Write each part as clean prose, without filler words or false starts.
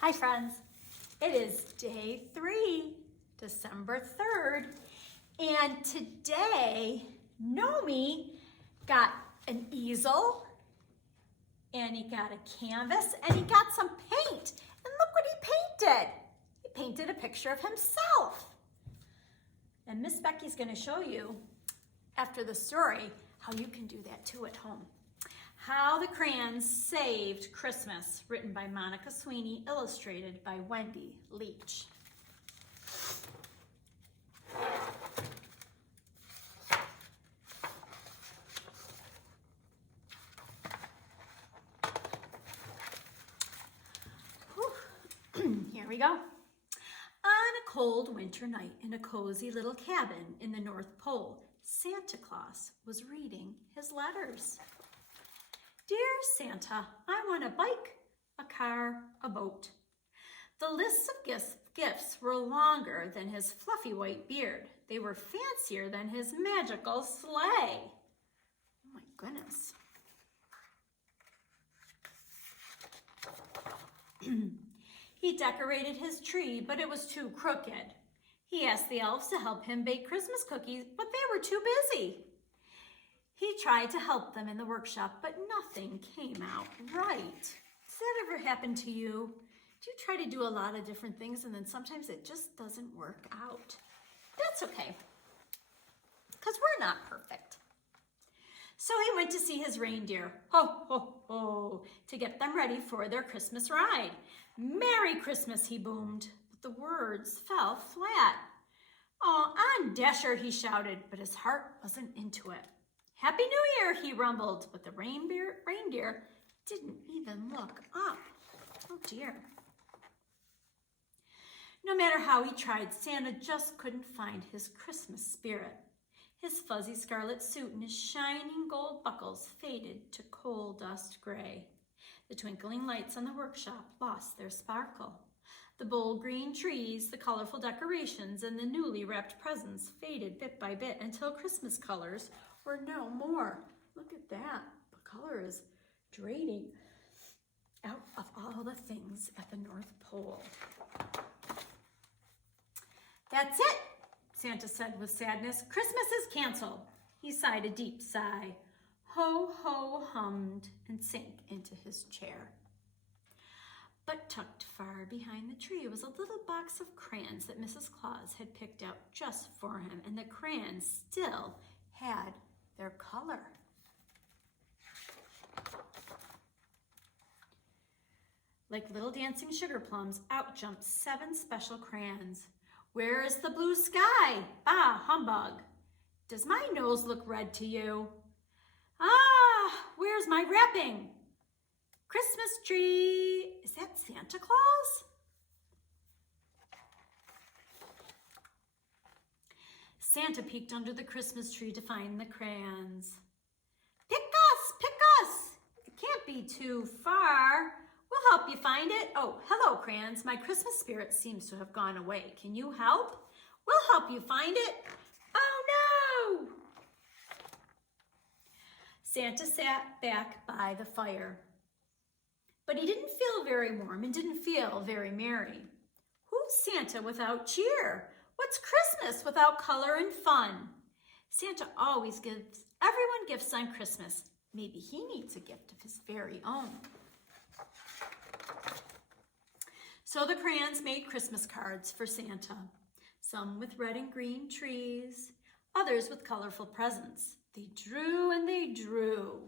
Hi friends, it is day 3, December 3rd, and today Nomi got an easel, and he got a canvas, and he got some paint, and look what he painted. He painted a picture of himself. And Miss Becky's gonna show you, after the story, how you can do that too at home. How the Crayons Saved Christmas, written by Monica Sweeney, illustrated by Wendy Leach. Here we go. On a cold winter night in a cozy little cabin in the North Pole, Santa Claus was reading his letters. Dear Santa, I want a bike, a car, a boat. The lists of gifts were longer than his fluffy white beard. They were fancier than his magical sleigh. Oh my goodness. He decorated his tree, but it was too crooked. He asked the elves to help him bake Christmas cookies, but they were too busy. He tried to help them in the workshop, but nothing came out right. Does that ever happen to you? Do you try to do a lot of different things and then sometimes it just doesn't work out? That's okay, because we're not perfect. So he went to see his reindeer, ho, ho, ho, to get them ready for their Christmas ride. Merry Christmas, he boomed, but the words fell flat. Oh, on Dasher, he shouted, but his heart wasn't into it. Happy New Year, he rumbled, but the reindeer didn't even look up. Oh dear. No matter how he tried, Santa just couldn't find his Christmas spirit. His fuzzy scarlet suit and his shining gold buckles faded to coal dust gray. The twinkling lights on the workshop lost their sparkle. The bold green trees, the colorful decorations, and the newly wrapped presents faded bit by bit until Christmas colors were no more. Look at that. The color is draining out of all the things at the North Pole. That's it, Santa said with sadness. Christmas is canceled. He sighed a deep sigh. Ho, ho, hummed and sank into his chair. But tucked far behind the tree was a little box of crayons that Mrs. Claus had picked out just for him, and the crayons still had their color. Like little dancing sugar plums, out jumped 7 special crayons. Where is the blue sky? Bah, humbug. Does my nose look red to you? Ah, where's my wrapping? Christmas tree. Is that Santa Claus? Santa peeked under the Christmas tree to find the crayons. Pick us. It can't be too far. We'll help you find it. Oh, hello, crayons. My Christmas spirit seems to have gone away. Can you help? We'll help you find it. Oh, no! Santa sat back by the fire. But he didn't feel very warm and didn't feel very merry. Who's Santa without cheer? What's Christmas without color and fun? Santa always gives everyone gifts on Christmas. Maybe he needs a gift of his very own. So the crayons made Christmas cards for Santa, some with red and green trees, others with colorful presents. They drew and they drew.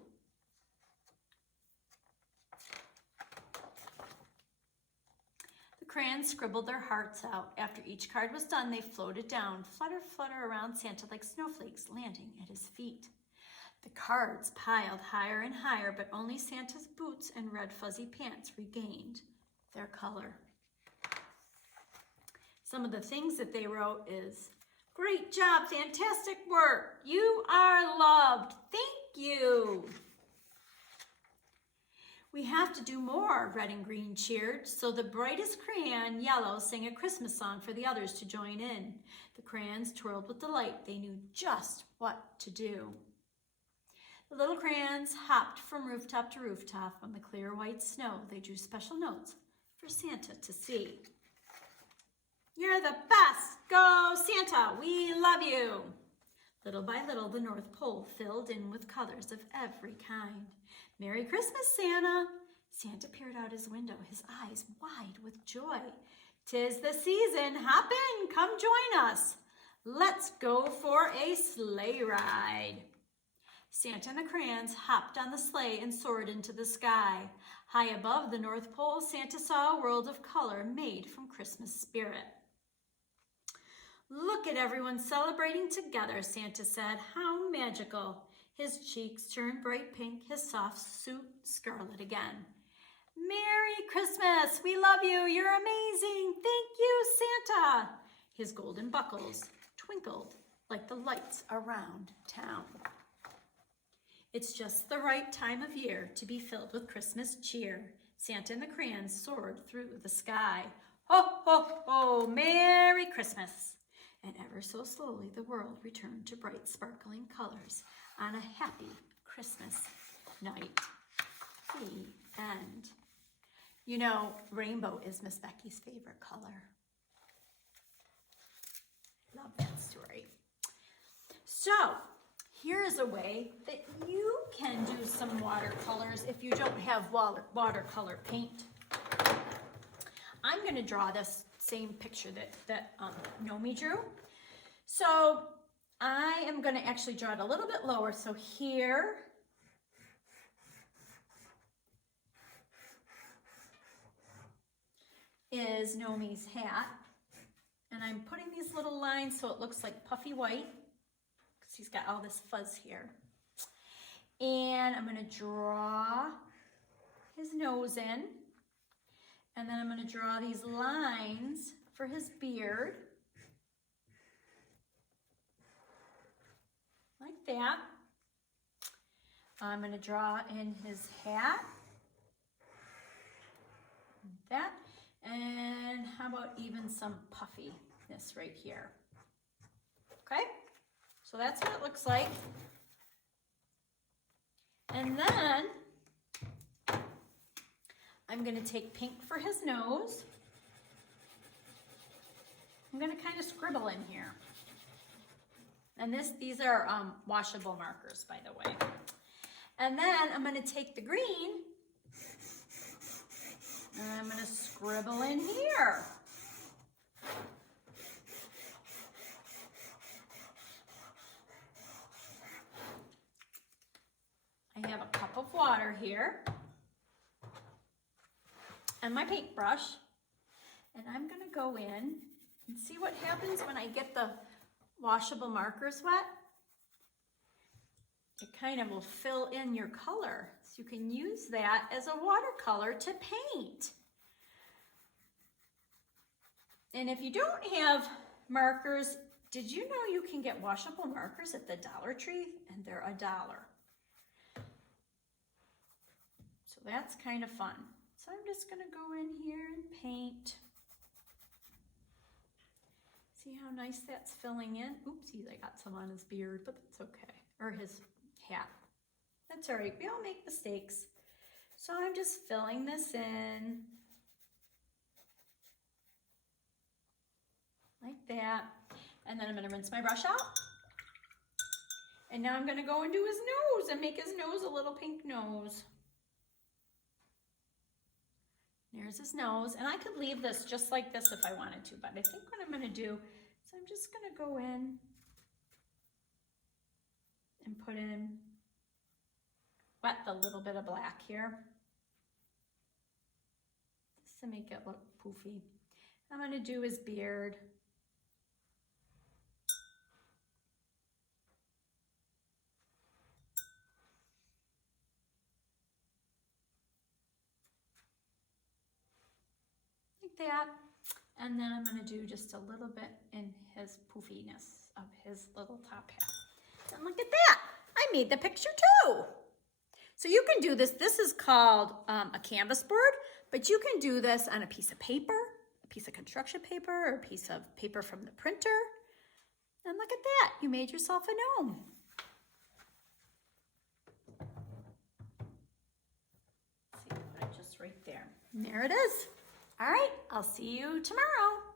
The crayons scribbled their hearts out. After each card was done, they floated down, flutter, flutter around Santa like snowflakes landing at his feet. The cards piled higher and higher, but only Santa's boots and red fuzzy pants regained their color. Some of the things that they wrote is, great job, fantastic work. You are loved. Thank you. We have to do more, red and green cheered. So the brightest crayon, yellow, sang a Christmas song for the others to join in. The crayons twirled with delight. They knew just what to do. The little crayons hopped from rooftop to rooftop on the clear white snow. They drew special notes for Santa to see. You're the best. Go, Santa. We love you. Little by little, the North Pole filled in with colors of every kind. Merry Christmas, Santa. Santa peered out his window, his eyes wide with joy. 'Tis the season. Hop in. Come join us. Let's go for a sleigh ride. Santa and the Crayons hopped on the sleigh and soared into the sky. High above the North Pole, Santa saw a world of color made from Christmas spirit. Look at everyone celebrating together, Santa said. How magical. His cheeks turned bright pink, his soft suit scarlet again. Merry Christmas. We love you. You're amazing. Thank you, Santa. His golden buckles twinkled like the lights around town. It's just the right time of year to be filled with Christmas cheer. Santa and the Crayons soared through the sky. Ho, ho, ho, Merry Christmas. And ever so slowly, the world returned to bright, sparkling colors on a happy Christmas night. The end. You know, rainbow is Miss Becky's favorite color. Love that story. So, here is a way that you can do some watercolors if you don't have watercolor paint. I'm going to draw this same picture that Nomi drew. So I am going to actually draw it a little bit lower. So here is Nomi's hat. And I'm putting these little lines so it looks like puffy white, because he's got all this fuzz here. And I'm going to draw his nose in. And then I'm going to draw these lines for his beard. Like that. I'm going to draw in his hat. Like that. And how about even some puffiness right here? Okay, so that's what it looks like. And then I'm going to take pink for his nose. I'm going to kind of scribble in here. And these are washable markers, by the way. And then I'm going to take the green and I'm going to scribble in here. I have a cup of water here and my paintbrush, and I'm going to go in and see what happens when I get the washable markers wet. It kind of will fill in your color. So you can use that as a watercolor to paint. And if you don't have markers, did you know you can get washable markers at the Dollar Tree? And they're $1. So that's kind of fun. So I'm just going to go in here and paint. See how nice that's filling in? Oopsies, I got some on his beard, but that's okay. Or his hat. That's all right. We all make mistakes. So I'm just filling this in. Like that. And then I'm going to rinse my brush out. And now I'm going to go and do his nose and make his nose a little pink nose. There's his nose. And I could leave this just like this if I wanted to, but I think what I'm going to do is I'm just going to go in and put in, wet the little bit of black here, just to make it look poofy. I'm going to do his beard. Like that. And then I'm going to do just a little bit in his poofiness of his little top hat. And look at that. I made the picture too. So you can do this. This is called a canvas board, but you can do this on a piece of paper, a piece of construction paper, or a piece of paper from the printer. And look at that. You made yourself a gnome. See, put it just right there. And there it is. I'll see you tomorrow.